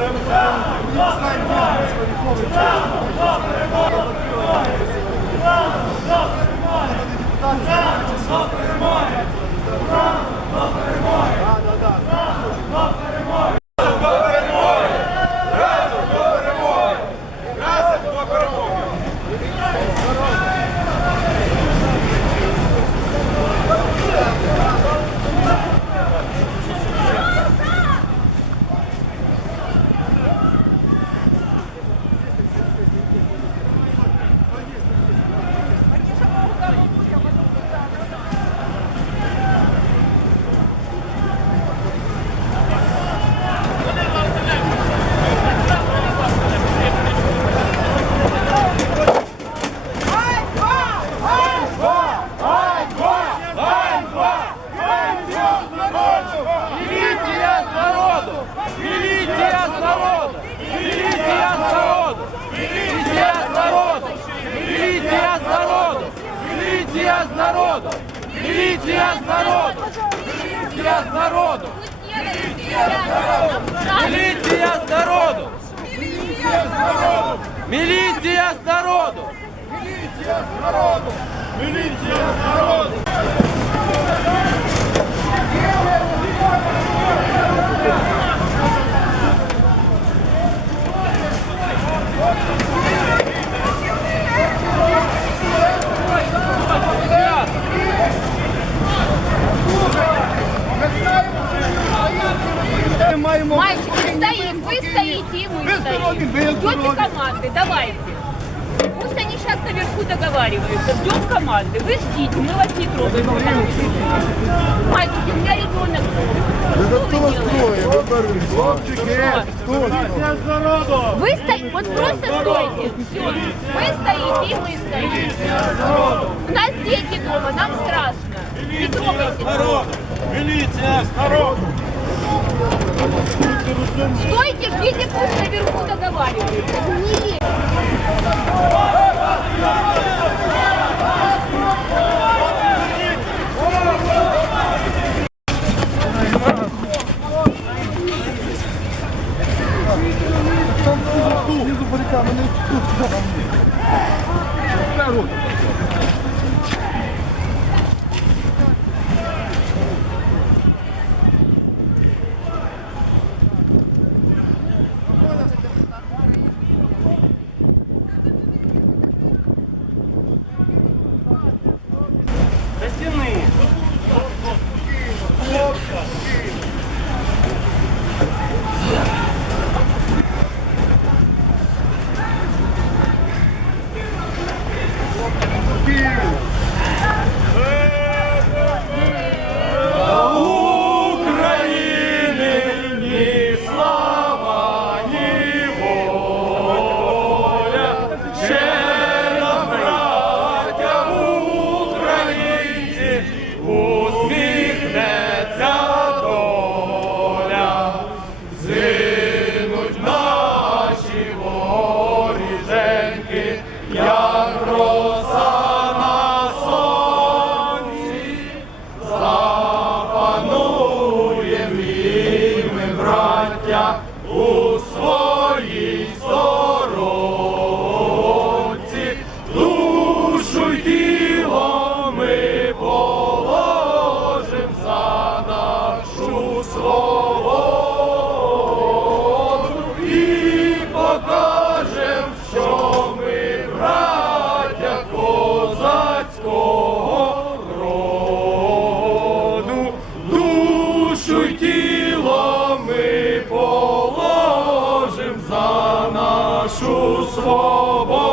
Ура! Великий народу! Великий народу! Милиция с народу! Милиция с народу! Милиция с народу! Милиция с народу! Милиция с народу! вы стоите, и мы стоим. Ждете команды, давайте. Пусть они сейчас наверху договариваются. Ждем команды. Вы ждите, мы вас не трогаем. Мальчики, у меня ребенок. Что вы делаете? Вы стоите, вот просто стойте. Все. Вы стоите, и мы стоим. У нас дети дома, нам страшно. Не трогайте. Міліція з народу! Стойте, ждите, пусть наверху договариваются. Не Там внизу баррикады, они тут, да, во мне. Народ. Нашу свободу.